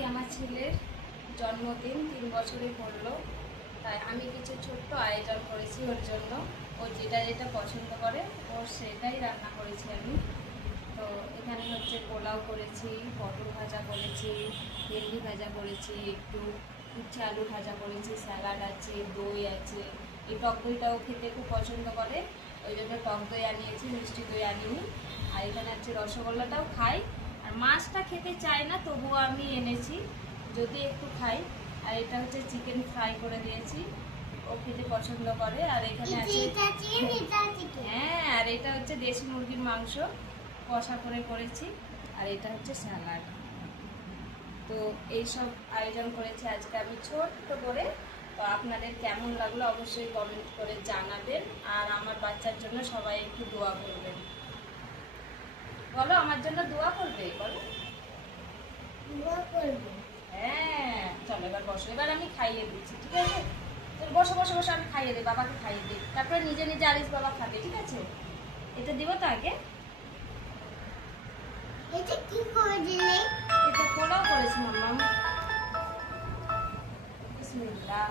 আজকে আমার ছেলের জন্মদিন, 3 বছরে পড়লো, তাই আমি কিছু ছোট্ট আয়োজন করেছি ওর জন্য। ও যেটা যেটা পছন্দ করে ওর সেটাই রান্না করেছি আমি। তো এখানে হচ্ছে পোলাও করেছি, পটল ভাজা করেছি, ভেন্ডি ভাজা করেছি, একটু উচ্ছে আলু ভাজা করেছি, স্যালাড আছে, দই আছে। এই টক দইটাও খেতে খুব পছন্দ করে, ওই জন্য টক দই আনিয়েছি, মিষ্টি দই আনিনি। আর এখানে হচ্ছে রসগোল্লাটাও খাই, আর মাছটা খেতে চায় না, তবুও আমি এনেছি যদি একটু খাই। আর এটা হচ্ছে চিকেন ফ্রাই করে দিয়েছি, ও খেতে পছন্দ করে। আর এখানে আছে হ্যাঁ, আর এটা হচ্ছে দেশি মুরগির মাংস কষা করে করেছি। আর এটা হচ্ছে স্যালাড। তো এইসব আয়োজন করেছি আজকে আমি ছোট্ট করে। তো আপনাদের কেমন লাগলো অবশ্যই কমেন্ট করে জানাবেন। আর আমার বাচ্চার জন্য সবাই একটু দোয়া করবেন। বলো, আমার জন্য দোয়া করবে, বলো। হ্যাঁ, চলো এবার বসো, এবার আমি খাইয়ে দিচ্ছি, ঠিক আছে? বসো বসো বসো, আমি খাইয়ে দিই, বাবাকে খাইয়ে দিই, তারপরে নিজে নিজে আরিস বাবা খাবে, ঠিক আছে? এটা দিব তো আগে। এটা কি করে দিলে? এটা পোলাও করেছি মাম্মা। বিসমিল্লাহ।